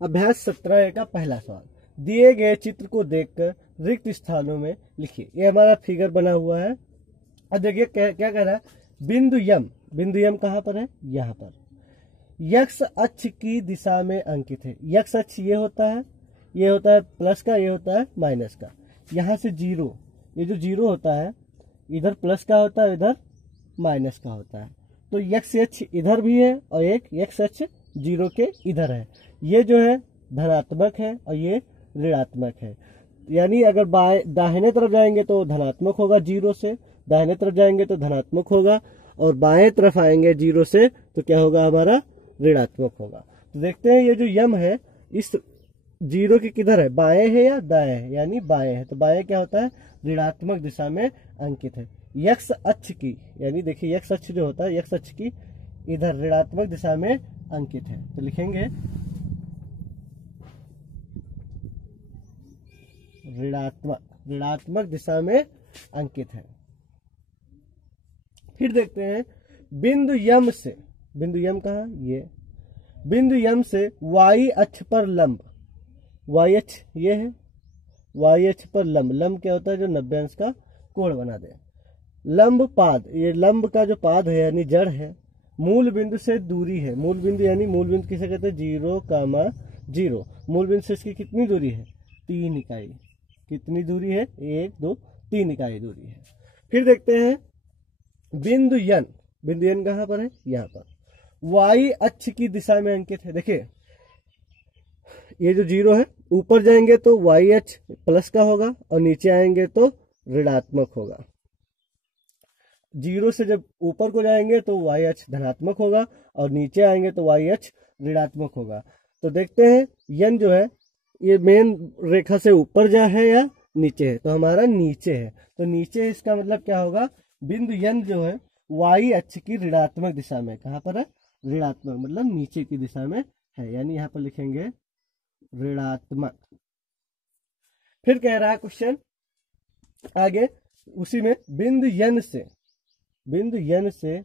अभ्यास 17 का पहला सवाल, दिए गए चित्र को देखकर रिक्त स्थानों में लिखिए। ये हमारा फिगर बना हुआ है। अब देखिए क्या कह रहा है, बिंदु यम कहाँ पर है, यहाँ पर यक्ष अक्ष की दिशा में अंकित है। यक्ष अक्ष ये होता है प्लस का, ये होता है माइनस का। यहाँ से जीरो, ये जो जीरो होता है इधर प्लस का होता है, इधर माइनस का होता है। तो यक्ष अक्ष इधर भी है और एक यक्ष अक्ष जीरो के इधर है। ये जो है धनात्मक है और ये ऋणात्मक है। यानी अगर दाहिने तरफ जाएंगे तो धनात्मक होगा जीरो से, दाहिने तरफ जाएंगे तो धनात्मक होगा, और बाएं तरफ आएंगे जीरो से तो क्या होगा, हमारा ऋणात्मक होगा। तो देखते हैं ये जो यम है इस जीरो के किधर है, बाएं है या दाएं है, यानी बाएं है। तो बाएं क्या होता है, ऋणात्मक दिशा में अंकित है। यक्ष अक्ष की, यानी देखिए यक्ष अक्ष जो होता है, यक्ष अक्ष की इधर ऋणात्मक दिशा में अंकित है। तो लिखेंगे ऋणात्मक दिशा में अंकित है। फिर देखते हैं बिंदु यम से, बिंदु यम कहाँ, ये बिंदु यम से वाई अक्ष पर लंब, वाई अक्ष ये है, वाई अक्ष पर लंब क्या होता है, जो 90 अंश का कोण बना दे। लंब पाद, ये लंब का जो पाद है यानी जड़ है, मूल बिंदु से दूरी है। मूल बिंदु यानी मूल बिंदु किसे कहते हैं, 0, मूल बिंदु से इसकी कितनी दूरी है, 3 इकाई। कितनी दूरी है, 1 2 3 इकाई दूरी है। फिर देखते हैं बिंदु यन कहाँ पर है, यहाँ पर वाई अक्ष की दिशा में अंकित है। देखिए ये जो जीरो है, ऊपर जाएंगे तो वाई अक्ष प्लस का होगा और नीचे आएंगे तो ऋणात्मक होगा। जीरो से जब ऊपर को जाएंगे तो वाई अक्ष धनात्मक होगा और नीचे आएंगे तो वाई अक्ष ऋणात्मक होगा। तो देखते हैं यन जो है ये मेन रेखा से ऊपर जा है या नीचे है, तो हमारा नीचे है। तो नीचे है, इसका मतलब क्या होगा, बिंदु यन जो है वाई अक्ष की ऋणात्मक दिशा में, कहाँ पर है, ऋणात्मक मतलब नीचे की दिशा में है, यानी यहाँ पर लिखेंगे ऋणात्मक। फिर कह रहा है क्वेश्चन आगे उसी में, बिंदु यन से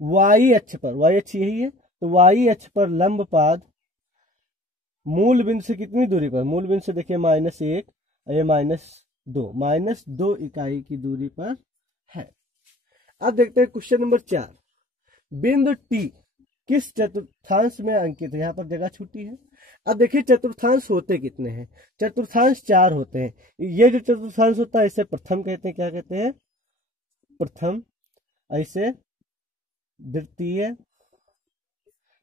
वाई अक्ष पर, वाई अक्ष यही है, तो वाई अक्ष पर लंब पाद मूल बिंदु से कितनी दूरी पर, मूल बिंदु से देखिए -1 और ये -2 इकाई की दूरी पर है। अब देखते हैं क्वेश्चन नंबर 4, बिंदु टी किस चतुर्थांश में अंकित है। यहाँ पर जगह छूटी है। अब देखिए चतुर्थांश होते कितने हैं, चतुर्थांश 4 होते हैं। ये जो चतुर्थांश होता है इसे प्रथम कहते हैं, क्या कहते हैं, प्रथम, ऐसे द्वितीय,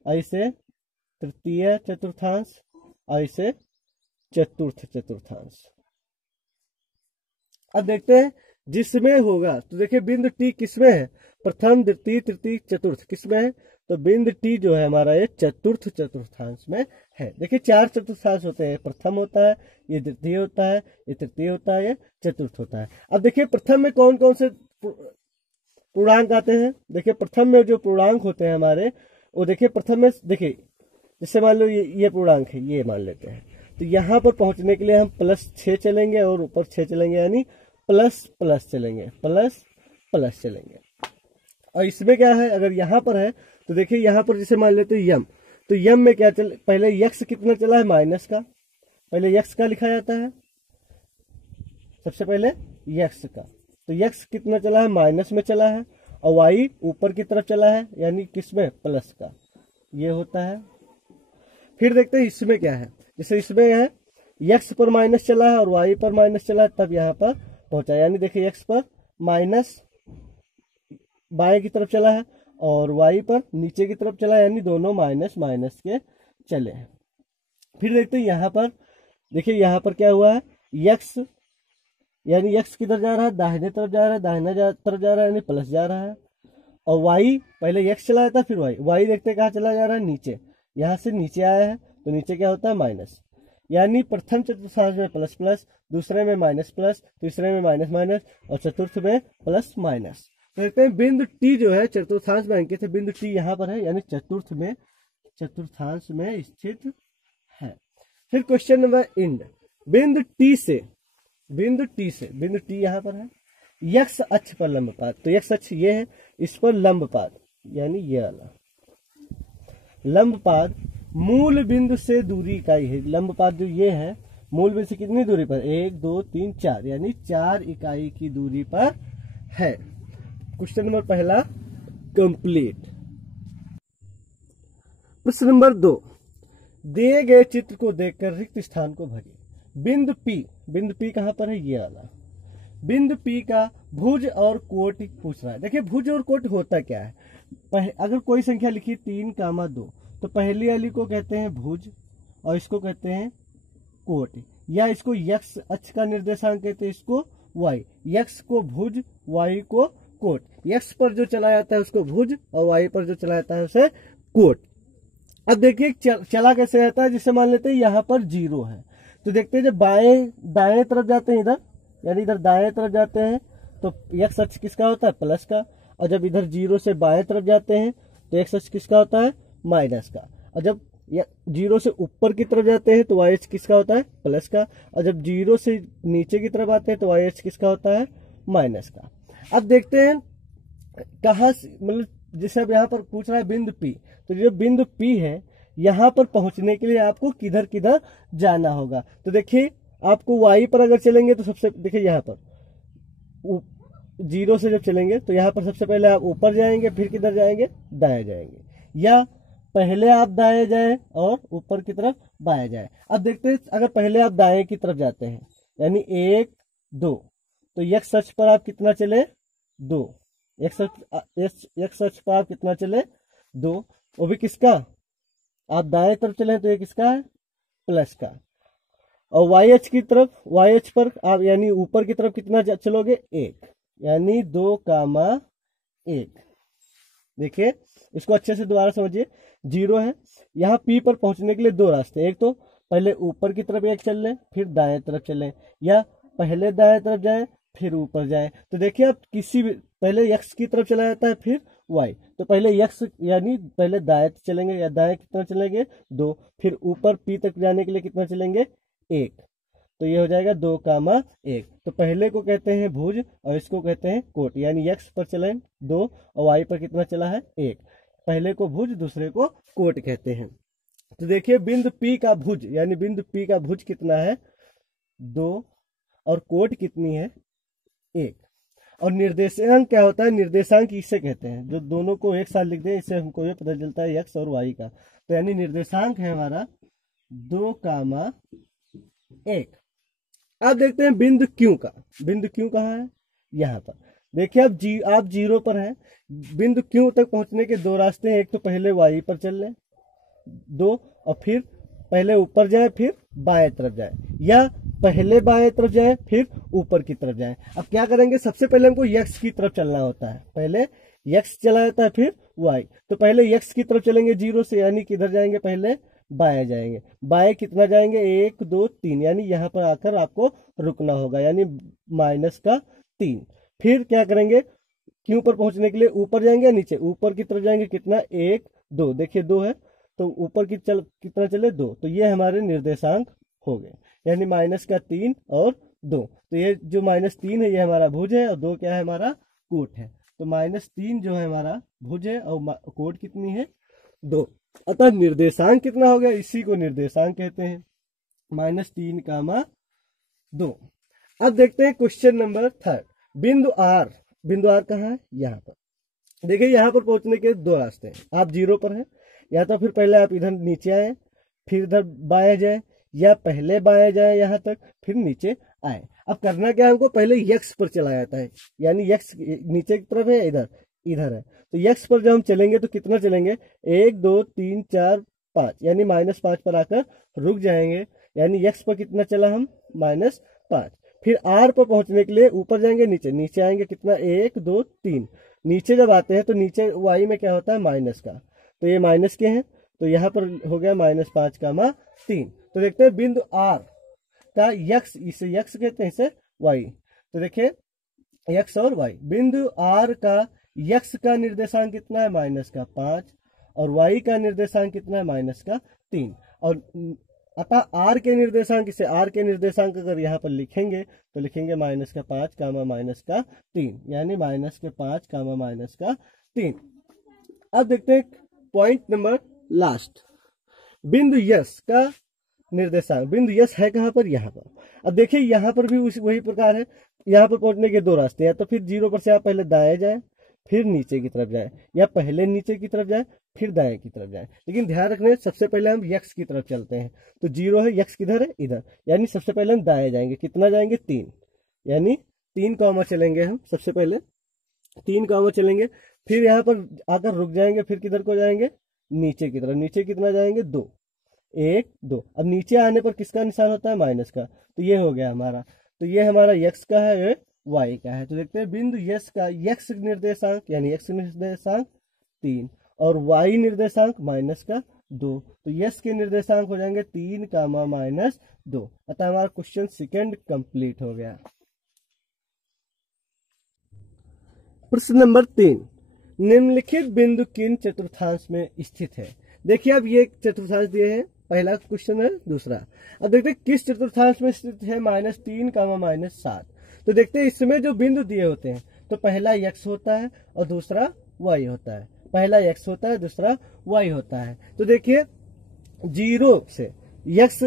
ऐसे तृतीय चतुर्थांश, ऐसे चतुर्थ चतुर्थांश। अब देखते हैं जिसमें होगा, तो देखिए बिंदु टी किसमें है, प्रथम द्वितीय तृतीय चतुर्थ किसमें है, तो बिंदु टी जो है हमारा ये चतुर्थ चतुर्थांश में है। देखिए 4 चतुर्थांश होते हैं, प्रथम होता है, ये द्वितीय होता है, ये तृतीय होता है, ये चतुर्थ होता है। अब देखिए प्रथम में कौन कौन से पूर्णांक आते हैं। देखिए प्रथम में जो पूर्णांक होते हैं हमारे, वो देखिए प्रथम में, देखिए जैसे मान लो ये पूर्णांक है, ये मान लेते हैं, तो यहाँ पर पहुंचने के लिए हम +6 चलेंगे और ऊपर 6 चलेंगे, यानी प्लस चलेंगे, प्लस चलेंगे। और इसमें क्या है, अगर यहाँ पर है तो देखिए यहाँ पर जैसे मान लेते हैं यम, तो यम में क्या पहले यक्ष कितना चला है, माइनस का, पहले यक्ष का लिखा जाता है, सबसे पहले यक्ष का। तो यक्ष कितना चला है, माइनस में चला है, और वाई ऊपर की तरफ चला है, यानी किसमें, प्लस का, ये होता है। फिर देखते हैं इसमें क्या है, जैसे इसमें है यक्ष पर माइनस चला है और वाई पर माइनस चला है, तब यहाँ पर पहुंचा, यानी देखिए यक्ष पर माइनस बाएं की तरफ चला है और वाई पर नीचे की तरफ चला है, यानी दोनों माइनस के चले हैं। फिर देखते हैं यहाँ पर, देखिए यहाँ पर क्या हुआ है, यक्ष यानी यक्ष किधर जा रहा है, दाहिने तरफ जा रहा है, दाहिने तरफ जा रहा है यानी प्लस जा रहा है, और वाई पहले यक्ष चला जाता है फिर वाई देखते कहाँ चला जा रहा है, नीचे, यहाँ से नीचे आया है तो नीचे क्या होता है, माइनस। यानी प्रथम चतुर्थांश में प्लस, दूसरे में -+, तीसरे में माइनस और चतुर्थ में +-। तो देखते हैं बिंदु टी जो है चतुर्थांश में अंकित है, बिंदु टी यहाँ पर है, यानी चतुर्थांश में स्थित है। फिर क्वेश्चन नंबर इंड, बिंदु टी यहाँ पर है, यक्ष अक्ष पर लंबपाद, तो यक्ष अक्ष ये है, इस पर लंबपाद यानी ये वाला लंबपाद मूल बिंदु से दूरी इकाई है। लंब पात जो ये है मूल बिंदु से कितनी दूरी पर, 1 2 3 4 यानी 4 इकाई की दूरी पर है। क्वेश्चन नंबर पहला कंप्लीट। प्रश्न नंबर 2, दिए गए चित्र को देखकर रिक्त स्थान को भरिए। बिंदु P कहां पर है, ये वाला बिंदु P का भुज और कोट पूछ रहा है। देखिए भुज और कोट होता क्या है, अगर कोई संख्या लिखी 3, 2 तो पहली वाली को कहते हैं भुज और इसको कहते हैं कोट, या इसको यक्स अक्ष का निर्देशांक कहते हैं, इसको वाई, यक्स को भुज वाई को कोट। यक्स पर जो चला जाता है उसको भुज और वाई पर जो चला जाता है उसे कोट। अब देखिए चला कैसे रहता है, जिसे मान लेते हैं यहाँ पर 0 है तो देखते हैं जब दाएं तरफ जाते हैं, इधर यानी इधर दाएं तरफ जाते हैं तो एक्स अक्ष किसका होता है, प्लस का, और जब इधर 0 से बाएं तरफ जाते हैं तो एक्स अक्ष किसका होता है, माइनस का, और जब 0 से ऊपर की तरफ जाते हैं तो वाई अक्ष किसका होता है, प्लस का, और जब 0 से नीचे की तरफ आते हैं तो वाई अक्ष किसका होता है, माइनस का। अब देखते हैं कहाँ मतलब जैसे अब यहाँ पर पूछ रहा है बिंदु P, तो जो बिंदु P है यहाँ पर पहुंचने के लिए आपको किधर किधर जाना होगा। तो देखिए आपको y पर अगर चलेंगे तो सबसे देखिए यहाँ पर 0 से जब चलेंगे तो यहाँ पर सबसे पहले आप ऊपर जाएंगे, फिर किधर जाएंगे, दाएं जाएंगे, या पहले आप दाएं जाएं और ऊपर की तरफ बाएं जाएं। अब देखते हैं अगर पहले आप दाएं की तरफ जाते हैं यानी 1 2 तो x अक्ष पर आप कितना चले, 2, x अक्ष पर आप कितना चले, 2, वो भी किसका, आप दाएं तरफ चले तो ये किसका है, प्लस का, और y अक्ष की तरफ, y अक्ष पर आप यानी ऊपर की तरफ कितना चलोगे, 1 यानी 2, 1। देखिए इसको अच्छे से दोबारा समझिए, 0 है, यहाँ P पर पहुंचने के लिए 2 रास्ते, एक तो पहले ऊपर की तरफ 1 चल लें फिर दाएं तरफ चलें, या पहले दाएं तरफ जाएं फिर ऊपर जाएं। तो देखिए आप किसी भी पहले x की तरफ चला जाता है फिर y, तो पहले x यानी पहले दाएं चलेंगे, या दाएं कितना चलेंगे, 2, फिर ऊपर P तक जाने के लिए कितना चलेंगे, 1, तो ये हो जाएगा 2, 1। तो पहले को कहते हैं भुज और इसको कहते हैं कोट, यानी x पर चले 2 और y पर कितना चला है, 1, पहले को भुज दूसरे को कोट कहते हैं। तो देखिए बिंदु P का भुज यानी बिंदु P का भुज कितना है, 2, और कोट कितनी है, 1। और निर्देशांक क्या होता है, निर्देशांक इसे कहते हैं, जो दोनों को एक साथ लिख दें इससे हमको ये पता चलता है x और y का। तो यानी निर्देशांक है हमारा 2, 1। अब देखते हैं बिंदु Q का, बिंदु Q कहाँ है, यहाँ पर। देखिए आप 0 पर हैं, बिंदु Q तक पहुंचने के 2 रास्ते हैं, एक तो पहले y पर चल लें 2 और फिर पहले ऊपर जाए फिर बाएं तरफ जाए, या पहले बाएं तरफ जाए फिर ऊपर की तरफ जाए। अब क्या करेंगे, सबसे पहले हमको x की तरफ चलना होता है, पहले x चला जाता है फिर y, तो पहले x की तरफ चलेंगे 0 से, यानी किधर जाएंगे, पहले बाएं जाएंगे, बाएं कितना जाएंगे, 1 2 3, यानी यहाँ पर आकर आपको रुकना होगा, यानी -3। फिर क्या करेंगे, Q पर पहुंचने के लिए ऊपर जाएंगे, नीचे ऊपर की तरफ जाएंगे, कितना 1 2, देखिए 2 है तो ऊपर की कितना चले, 2, तो ये हमारे निर्देशांक हो गए, यानी -3 और 2। तो ये जो -3 है ये हमारा भुज है और 2 क्या है, हमारा कोट है। तो -3 जो है हमारा भुज है और कोट कितनी है, 2। अतः निर्देशांक कितना हो गया, इसी को निर्देशांक कहते हैं, -3, 2। अब देखते हैं क्वेश्चन नंबर 3, बिंदु R कहाँ है, यहाँ पर। देखिए यहाँ पर पहुंचने के 2 रास्ते हैं, आप 0 पर हैं, या तो फिर पहले आप इधर नीचे आए फिर इधर बाएं जाए, या पहले बाएं जाए यहाँ तक फिर नीचे आए। अब करना क्या है, हमको पहले x पर चला जाता है, यानी x नीचे की तरफ है, इधर है, तो x पर जब हम चलेंगे तो कितना चलेंगे, 1 2 3 4 5, यानी -5 पर आकर रुक जाएंगे, यानी x पर कितना चला हम, -5। फिर r पर पहुंचने के लिए ऊपर जाएंगे, नीचे आएंगे, कितना 1 2 3, नीचे जब आते हैं तो नीचे y में क्या होता है, माइनस का, तो ये माइनस के हैं, तो यहाँ पर हो गया -5, 3। तो देखते हैं बिंदु R का x, इसे x कहते हैं, इसे y। तो देखिए x और y, बिंदु R का x का निर्देशांक कितना है, -5, और y का निर्देशांक कितना है, -3। और अतः R के निर्देशांक, इसे R के निर्देशांक अगर यहाँ पर लिखेंगे तो लिखेंगे -5, -3, यानी -5, -3। अब देखते हैं पॉइंट नंबर लास्ट, बिंदु यस का निर्देशांक, बिंदु यस है कहाँ पर, यहाँ पर। अब देखिए यहाँ पर भी वही प्रकार है, यहाँ पर पहुंचने के दो रास्ते हैं, तो फिर 0 पर से आप पहले दाएं जाए फिर नीचे की तरफ जाए, या पहले नीचे की तरफ जाए फिर दाएं की तरफ जाए। लेकिन ध्यान रखना सबसे पहले हम यक्स की तरफ चलते हैं, तो 0 है, यक्स किधर है, इधर, यानी सबसे पहले हम दाएं जाएंगे। कितना जाएंगे, 3, यानी 3 कॉमा चलेंगे हम, सबसे पहले 3 कॉमा चलेंगे, फिर यहाँ पर आकर रुक जाएंगे, फिर किधर को जाएंगे, नीचे की तरफ। नीचे कितना जाएंगे, 2, 1 2। अब नीचे आने पर किसका निशान होता है, माइनस का, तो ये हो गया हमारा। तो ये हमारा यक्स का है, ये वाई का है। तो देखते हैं बिंदु यस का यक्स निर्देशांक यानी एक्स निर्देशांक 3 और वाई निर्देशांक माइनस का 2, तो यस के निर्देशांक हो जाएंगे 3 कामा माइनस 2। अतः हमारा क्वेश्चन सेकंड कंप्लीट हो गया। प्रश्न नंबर 3, निम्नलिखित बिंदु किन चतुर्थांश में स्थित है। देखिए अब ये चतुर्थांश दिए हैं, पहला क्वेश्चन है, दूसरा। अब देखते हैं किस चतुर्थांश में स्थित है, -3 कामा -7। तो देखते हैं इसमें जो बिंदु दिए होते हैं, तो पहला x होता है और दूसरा y होता है। पहला x होता है, दूसरा y होता है। तो देखिए 0 से x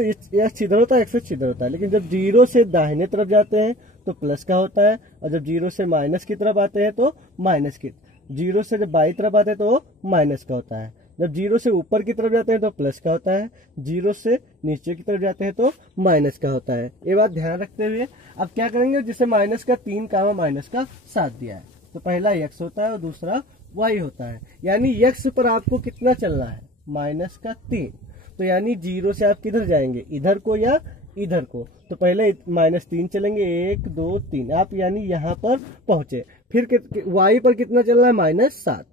छिद्र होता है, x छिद्र होता है, लेकिन जब 0 से दाहिने तरफ जाते हैं तो प्लस का होता है, और जब 0 से माइनस की तरफ आते हैं तो माइनस की, 0 से जब बाई तरफ आते हैं तो वो माइनस का होता है, जब 0 से ऊपर की तरफ जाते हैं तो प्लस का होता है, 0 से नीचे की तरफ जाते हैं तो माइनस का होता है। ये बात ध्यान रखते हुए अब क्या करेंगे, जैसे माइनस का 3 कामा माइनस का 7 दिया है, तो पहला x होता है और दूसरा y होता है। यानी x पर आपको कितना चलना है, माइनस का 3। तो यानी 0 से आप किधर जाएंगे, इधर को या इधर को, तो पहले -3 चलेंगे, 1 2 3, आप यानी यहाँ पर पहुंचे। फिर y पर कितना चलना है, -7।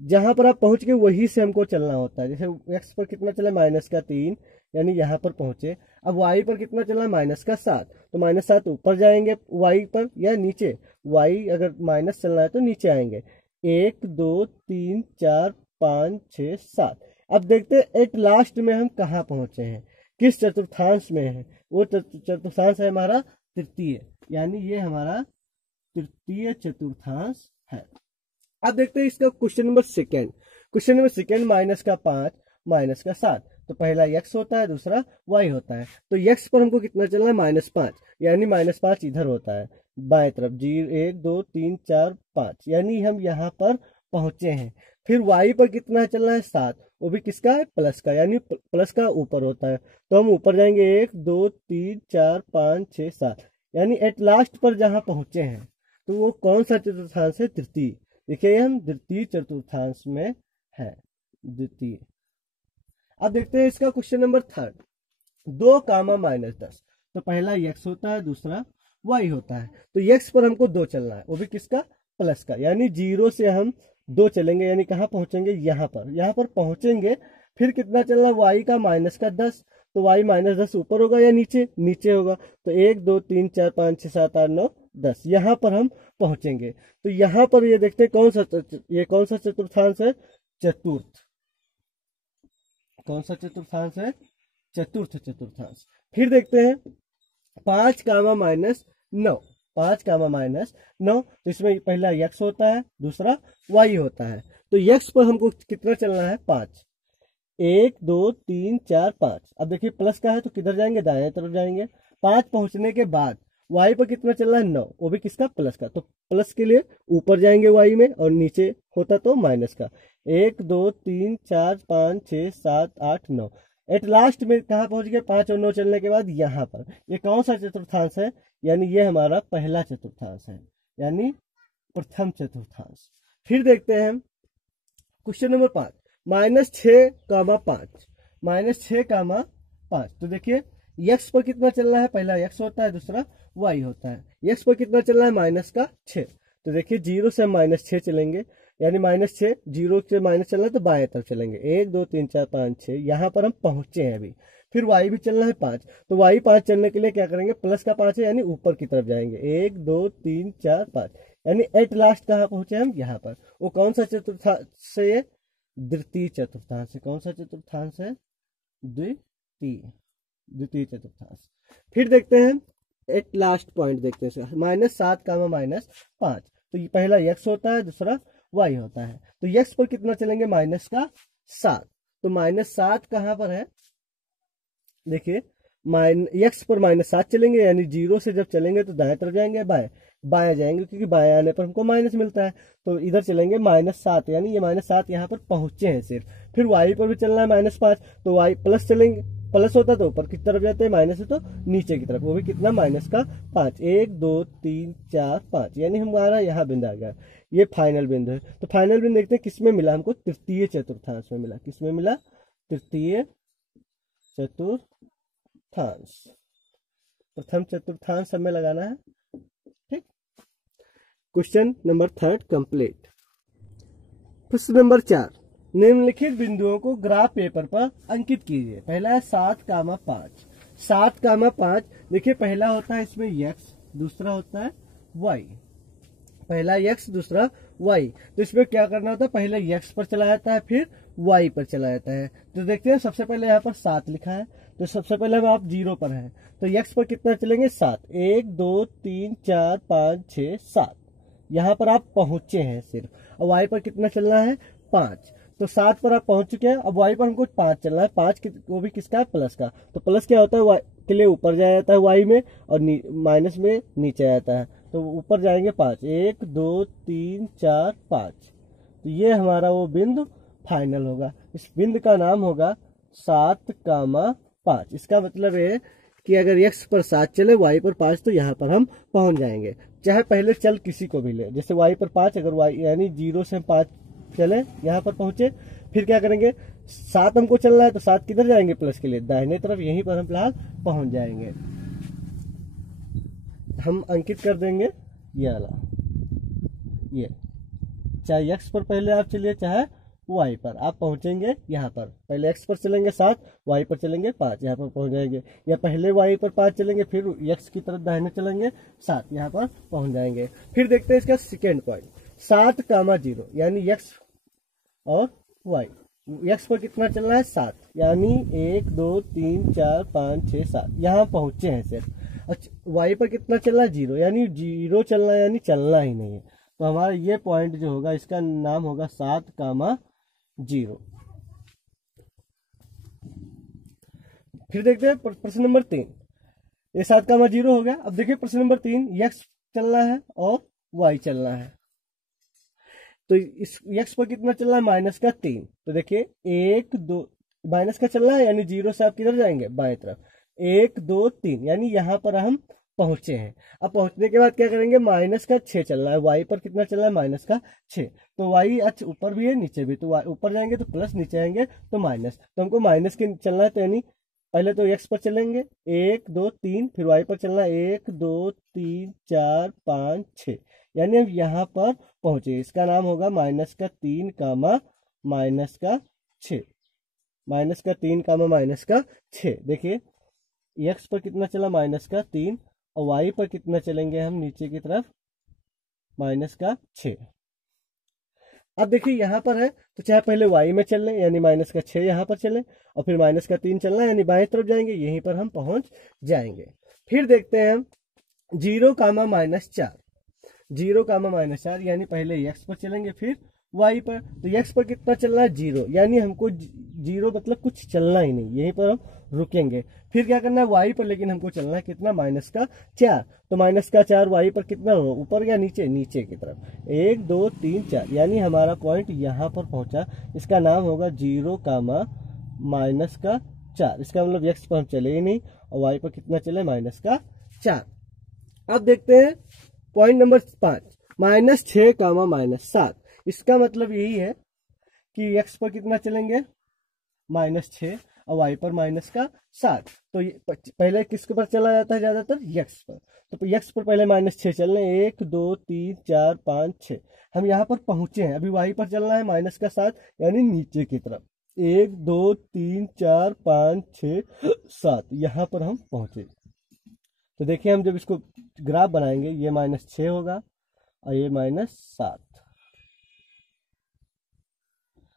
जहां पर आप पहुंच गए वहीं से हमको चलना होता है। जैसे x पर कितना चला, -3, यानी यहाँ पर पहुंचे। अब y पर कितना चला, -7, तो -7 ऊपर जाएंगे y पर या नीचे, y अगर माइनस चलना है तो नीचे आएंगे। 1 2 3 4 5 6 7। अब देखते हैं एट लास्ट में हम कहाँ पहुंचे हैं, किस चतुर्थांश में है। वो चतुर्थांश है हमारा तृतीय, यानी ये हमारा तृतीय चतुर्थांश है। अब देखते हैं इसका question number second. Question number second, minus का 5 माइनस का 7, तो पहला x होता है, दूसरा y होता है। तो x पर हमको कितना चलना है, -5, यानी -5 इधर होता है बाएं तरफ, 1 2 3 4 5, यानी हम यहाँ पर पहुंचे हैं। फिर y पर कितना चलना है, 7, वो भी किसका है, प्लस का, यानी प्लस का ऊपर होता है, तो हम ऊपर जाएंगे 1 2 3 4 5 6 7, यानी एट लास्ट पर जहाँ पहुंचे हैं तो वो कौन सा चतुर्थांश है, तृतीय। देखिए हम द्वितीय चतुर्थांश में है, द्वितीय। अब देखते हैं इसका क्वेश्चन नंबर थर्ड, 2 कामा -10, तो पहला x होता है, दूसरा y होता है। तो x पर हमको 2 चलना है, वो भी किसका, प्लस का, यानी 0 से हम 2 चलेंगे, यानी कहाँ पहुंचेंगे, यहाँ पर पहुंचेंगे। फिर कितना चलना, y का -10, तो y -10 ऊपर होगा या नीचे, नीचे होगा, तो 1 2 3 4 5 6 7 8 9 10, यहाँ पर हम पहुंचेंगे। तो यहाँ पर ये देखते हैं कौन सा चतुर्थांश है, चतुर्थ। कौन सा चतुर्थांश है, चतुर्थ चतुर्थांश। फिर देखते हैं 5 कामा -9, 5 कामा -9, तो इसमें पहला x होता है, दूसरा y होता है। तो x पर हमको कितना चलना है, 5, 1 2 3 4 5। अब देखिए प्लस का है तो किधर जाएंगे, दाएं तरफ जाएंगे। 5 पहुंचने के बाद y पर कितना चलना है, 9, वो भी किसका, प्लस का, तो प्लस के लिए ऊपर जाएंगे y में, और नीचे होता तो माइनस का। 1 2 3 4 5 6 7 8 9, एट लास्ट में कहाँ पहुंच गए, 5 और 9 चलने के बाद यहाँ पर। ये कौन सा चतुर्थांश है, यानी ये हमारा पहला चतुर्थांश है, यानी प्रथम चतुर्थांश। फिर देखते हैं हम क्वेश्चन नंबर 5, -6 कामा 5, -6 कामा 5। तो देखिए x पर कितना चलना है, पहला x होता है, दूसरा y होता है। x पर कितना चलना है, -6, तो देखिए 0 से -6 चलेंगे, यानी -6, 0 से माइनस चलना है तो बाएं तरफ चलेंगे, 1 2 3 4 5 6, यहाँ पर हम पहुंचे हैं अभी। फिर y भी चलना है 5, तो y 5 चलने के लिए क्या करेंगे, प्लस का 5 है, यानी ऊपर की तरफ जाएंगे, 1 2 3 4 5, यानी एट लास्ट कहाँ पहुंचे हम, यहाँ पर। वो कौन सा चतुर्थांश है, द्वितीय चतुर्थांश है। कौन सा चतुर्थांश है, द्वितीय चतुर्थांश। फिर देखते हैं एक लास्ट पॉइंट, देखते हैं -7 कामा -5, तो ये पहला x होता है, दूसरा y होता है। तो x पर कितना चलेंगे, -7, तो -7 कहाँ पर है, देखिए एक्स पर -7 चलेंगे, यानी 0 से जब चलेंगे तो दाएं तरफ जाएंगे, बाएं जाएंगे, क्योंकि बाएं आने पर हमको माइनस मिलता है, तो इधर चलेंगे -7, यानी ये -7 यहाँ पर पहुंचे हैं सिर्फ। फिर वाई पर भी चलना है -5, तो वाई प्लस चलेंगे, प्लस होता है तो ऊपर की तरफ जाते हैं, माइनस है तो नीचे की तरफ, वो भी कितना -5, 1 2 3 4 5, यानी हमारा यहाँ बिंदु आ गया। ये फाइनल बिंदु है। तो फाइनल बिंदु देखते हैं किसमें मिला हमको, तृतीय चतुर्थांश में मिला। किसमें मिला, तृतीय चतुर्थांश, प्रथम चतुर्थांश हमें लगाना है। ठीक, क्वेश्चन नंबर 3 कंप्लीट। प्रश्न नंबर 4, निम्नलिखित बिंदुओं को ग्राफ पेपर पर अंकित कीजिए। पहला है 7,5। 7,5 देखिए, पहला होता है इसमें x, दूसरा होता है y। पहला x, दूसरा y। तो इसमें क्या करना होता है, पहले x पर चला जाता है, फिर y पर चला जाता है। तो देखते हैं, सबसे पहले यहाँ पर 7 लिखा है, तो सबसे पहले हम आप 0 पर हैं, तो x पर कितना चलेंगे, 7, 1 2 3 4 5 6 7, यहाँ पर आप पहुंचे हैं सिर्फ। और y पर कितना चलना है, 5, तो 7 पर आप पहुंच चुके हैं। अब y पर हमको 5 चलना है, 5 वो भी किसका, प्लस का। तो प्लस क्या होता है, y के लिए ऊपर जाया जाता है y में, और माइनस में नीचे आ जाता है, तो ऊपर जाएंगे 5, 1 2 3 4 5। तो ये हमारा वो बिंदु फाइनल होगा। इस बिंदु का नाम होगा 7,5। इसका मतलब है कि अगर x पर 7 चले, y पर 5, तो यहाँ पर हम पहुंच जाएंगे। चाहे पहले चल किसी को भी ले, जैसे y पर 5, अगर y यानी 0 से हम 5 चले, यहाँ पर पहुंचे, फिर क्या करेंगे, 7 हमको चलना है, तो 7 किधर जाएंगे, प्लस के लिए दाहिने तरफ, यहीं पर हम फिलहाल पहुंच जाएंगे। हम अंकित कर देंगे ये वाला, ये चाहे x पर पहले आप चलिए, चाहे y पर, आप पहुंचेंगे यहाँ पर। पहले x पर चलेंगे 7, y पर चलेंगे 5, यहाँ पर पहुंच जाएंगे। या पहले y पर 5 चलेंगे, फिर x की तरफ दाहिने चलेंगे 7, यहाँ पर पहुंच जाएंगे। फिर देखते हैं इसका सेकेंड पॉइंट, 7,0, यानी x और y। x पर कितना चलना है, 7, यानी 1 2 3 4 5 6 7, यहाँ पहुंचे हैं सिर्फ। y पर कितना चलना है, 0, यानी 0 चलना है, यानी चलना ही नहीं है। तो हमारा ये पॉइंट जो होगा, इसका नाम होगा 7,0। फिर देखते हैं प्रश्न नंबर 3। ये 7,0 हो गया। अब देखिए प्रश्न नंबर 3, x चलना है और y चलना है। तो इस x पर कितना चलना है, -3। तो देखिए 1 2, माइनस का चलना है, यानी 0 से आप किधर जाएंगे, बाएं तरफ, 1 2 3, यानी यहाँ पर हम पहुंचे हैं। अब पहुंचने के बाद क्या करेंगे, -6 चलना है। y पर कितना चलना है, -6। तो y अच्छा ऊपर भी है नीचे भी, तो ऊपर जाएंगे तो प्लस, नीचे आएंगे तो माइनस। तो हमको माइनस के चलना है, तो यानी पहले तो x पर चलेंगे 1 2 3, फिर y पर चलना है 1 2 3 4 5 6, यानी हम यहाँ पर पहुंचे। इसका नाम होगा -3, -6, -3, देखिए x पर कितना चला, -3, और y पर कितना चलेंगे हम नीचे की तरफ, -6। अब देखिए यहाँ पर है, तो चाहे पहले y में चल लें, यानी -6 यहाँ पर चलें, और फिर -3 चलना है, यानी बाएं तरफ जाएंगे, यहीं पर हम पहुंच जाएंगे। फिर देखते हैं हम 0, -4, 0, -4, यानी पहले x पर चलेंगे, फिर y पर। तो x पर कितना चलना है, 0, यानी हमको 0 मतलब कुछ चलना ही नहीं, यहीं पर हम रुकेंगे। फिर क्या करना है, y पर, लेकिन हमको चलना है कितना, -4। तो -4 y पर कितना हो, ऊपर या नीचे, नीचे की तरफ, 1 2 3 4, यानी हमारा पॉइंट यहाँ पर पहुंचा। इसका नाम होगा 0, -4। इसका मतलब x पर हम चले ही नहीं, और y पर कितना चले, -4। अब देखते हैं पॉइंट नंबर 5, -6, -7। इसका मतलब यही है कि x पर कितना चलेंगे, -6, और y पर -7। तो पहले किसके पर चला जाता है ज्यादातर, x पर। तो x पर पहले -6 चलने, 1 2 3 4 5 6, हम यहाँ पर पहुंचे हैं। अभी y पर चलना है -7, यानी नीचे की तरफ, 1 2 3 4 5 6 7, यहाँ पर हम पहुंचे। तो देखिए हम जब इसको ग्राफ बनाएंगे, ये -6 होगा और ये -7,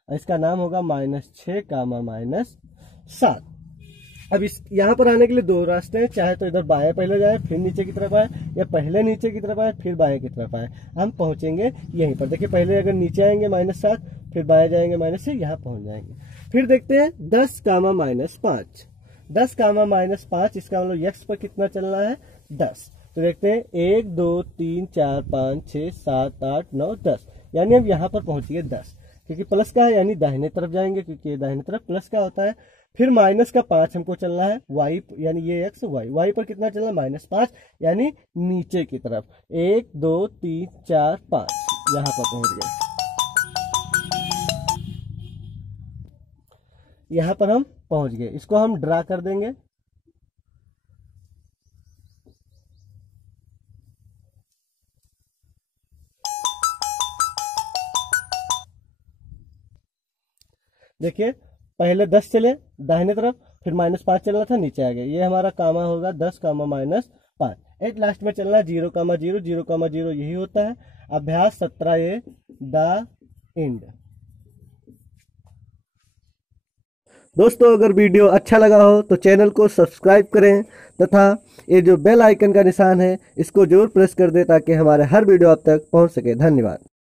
इसका नाम होगा -6, -7। अब इस यहाँ पर आने के लिए 2 रास्ते हैं, चाहे तो इधर बाएं पहले जाए, फिर नीचे की तरफ आए, या पहले नीचे की तरफ आए, फिर बाएं की तरफ आए, हम पहुंचेंगे यहीं पर। देखिए पहले अगर नीचे आएंगे -7, फिर बाएं जाएंगे माइनस से, यहाँ पहुंच जाएंगे। फिर देखते हैं 10 कामा माइनस 5, 10 कामा माइनस 5, इसका मतलब x पर कितना चलना है 10। तो देखते हैं 1 2 3 4 5 6 7 8 9 10, यानी अब यहाँ पर पहुंच गए 10, क्योंकि प्लस का है यानी दाहिने तरफ जाएंगे, क्योंकि ये दाहिने तरफ प्लस का होता है। फिर माइनस का 5 हमको चलना है y, यानी ये x, y पर कितना चलना है माइनस 5, यानी नीचे की तरफ 1 2 3 4 5, यहाँ पर पहुंच गए। यहाँ पर हम पहुंच गए, इसको हम ड्रा कर देंगे। देखिए पहले 10 चले दाहिने तरफ, फिर माइनस 5 चलना था, नीचे आ गए। ये हमारा कामा होगा 10 कामा माइनस 5। एट लास्ट में चलना 0 कामा 0, 0 कामा 0, यही होता है। अभ्यास 17A द एंड। दोस्तों अगर वीडियो अच्छा लगा हो तो चैनल को सब्सक्राइब करें तथा ये जो बेल आइकन का निशान है इसको जरूर प्रेस कर दें ताकि हमारे हर वीडियो आप तक पहुंच सके। धन्यवाद।